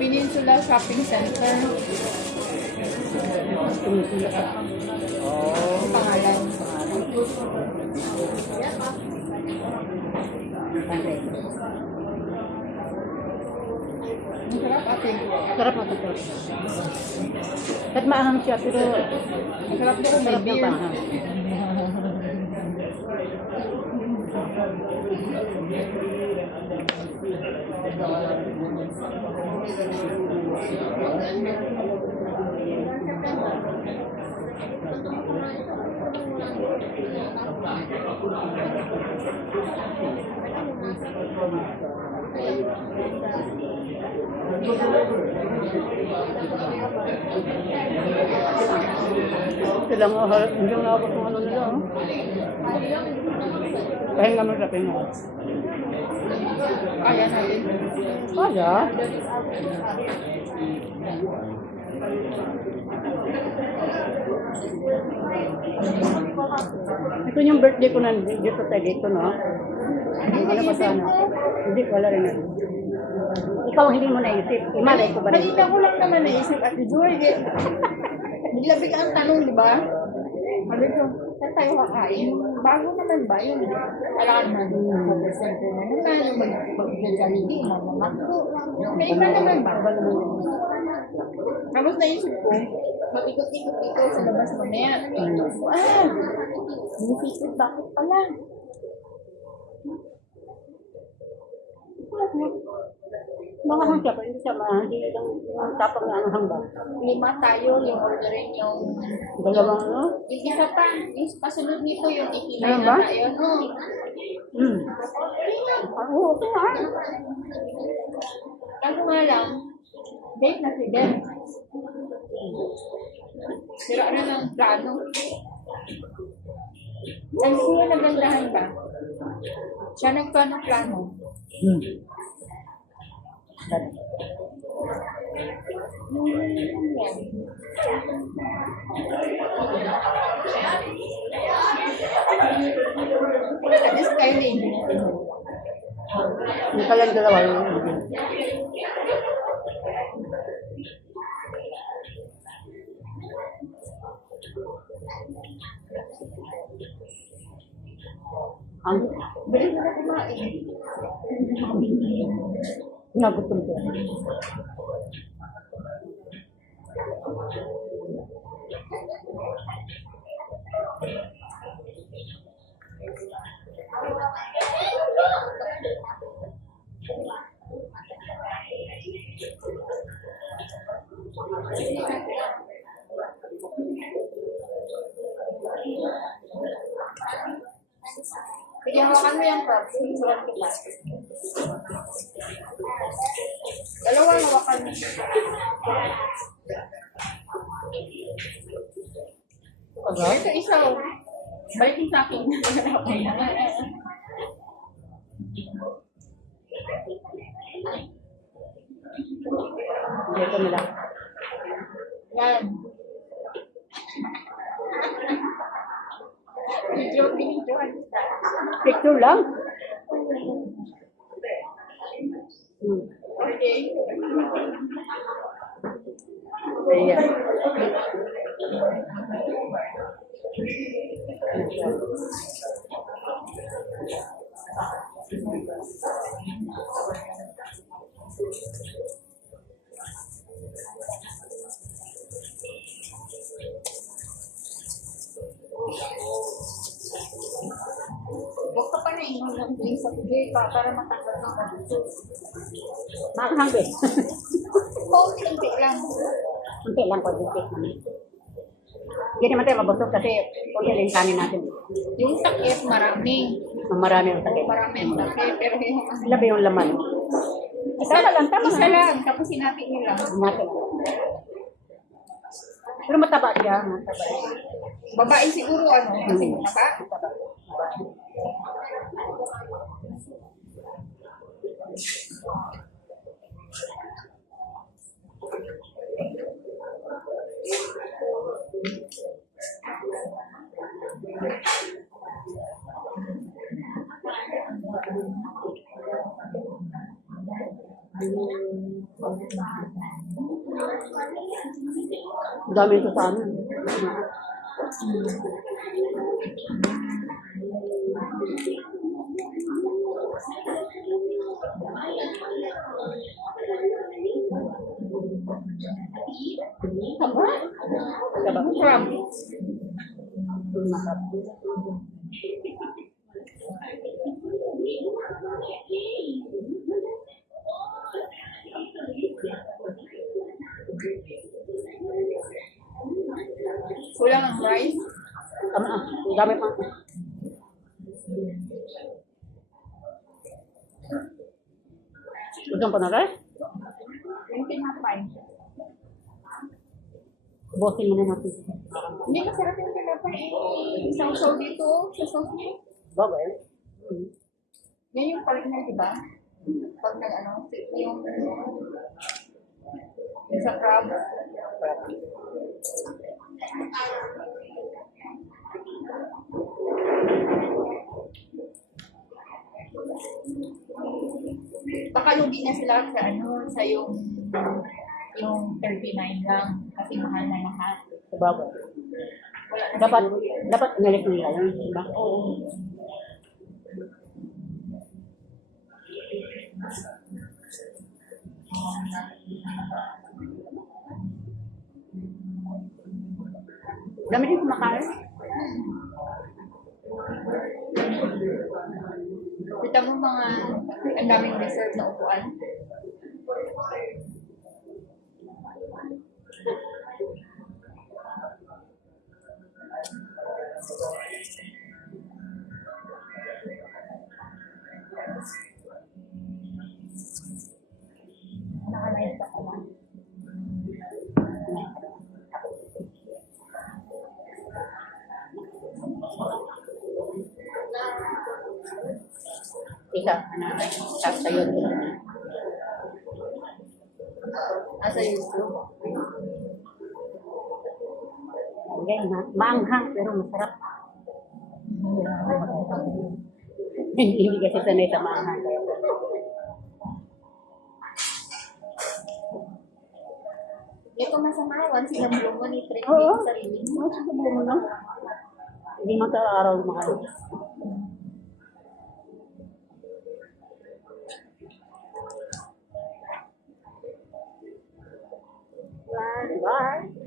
Peninsula Shopping Center. Tumisila ka. Oh. Pangalan. Okay. Ang sarap ate. Sarap na ito. At maahang siya, pero Ang sarap na kung may sarap na beer. paahang. Ito lang, hindi lang ako kung ano nila. Oh. Pahinga mo sa pahinga. Kaya natin. Kaya? Ito yung birthday ko na dito tayo dito, no? Ano pa sana? Hindi, wala rin na. Ikaw hindi mo naisip. Imalay ko ba na Halika ko lang naman naisip at George. Bigla-bigla ang tanong, di ba? Sabi ko, saan tayo kakain? Bago naman ba yun? Kailangan na doon mag-center na naman, mag-Jollibee, mag-Macdo. May iba naman ba? Tapos naisip ko, mag-ikot-ikot dito sa labas mamaya. Bumisikot bakit pala? mga hangga pa, hindi siya hindi lang yung tapang na anghang ba? 5 tayo, yung orderin yung... Dalawang ano? Yung isa pa, yung pasunod nito yung 89 Ano na ba? tayo, no? Oo, ito nga. Kaso nga lang, date na si Ben. Sira na ng plano. Ang siya nagandahan ba? Siya nagplano plano. At least kayo na hindi natin. Yung kalang dalawa. Ang Bilis na kumain. nagutom ko. Sige, hawakan mo yung props. Susulat kita. Dalawa hawakan mo. Ito isa. Balikin sa akin. Dito nila. Yan. Video. Picture lang. Okay. Ayan. Huwag ka pa na inom ng drink sa tubig para matanggal ng kabito. Makanghang ba? Konti lang. Kunti lang ko dito naman. Hindi naman tayo mabusog kasi kunti lang kanin natin. Yung takip, marami. Marami yung takip. Marami ang takip. Pero yung Sila ba yung laman? Tama lang, tama isa lang. lang. Tapos sinapit nila. Natin. Pero mataba siya. Mataba. Babae siguro ano. Kasi mata. Ang dami ito sa amin. Taba? Diba? Crab. Masarap. Kulang ang rice. Tama ah. Ang dami pa. Gusto mo pa na rice? Yung tinapay. Bosin mo na natin. Hindi masarap yung tinapay. Isang show dito sa sauce niya. Bagay. Yan yung partner, di ba? Pag nag-ano, yung sa crab. Baka lugi na sila sa ano, sa yung 39 lang kasi mahal na lahat. Bagay. Wala na Dapat, siguro yun. dapat inalis nila yun. Diba? Oo. Dami din kumakain. Kita mo mga ang daming reserve na upuan. Nakalayan pa pala. Isa, sa yun. Asa YouTube. Okay, maanghang pero masarap. Hindi kasi sanay sa maanghang. Ito masamawan, sinablo mo ni Trek Oo. sa sarili mo. Ano sa sabi mo lang? Hindi man sa araw makain. Bye.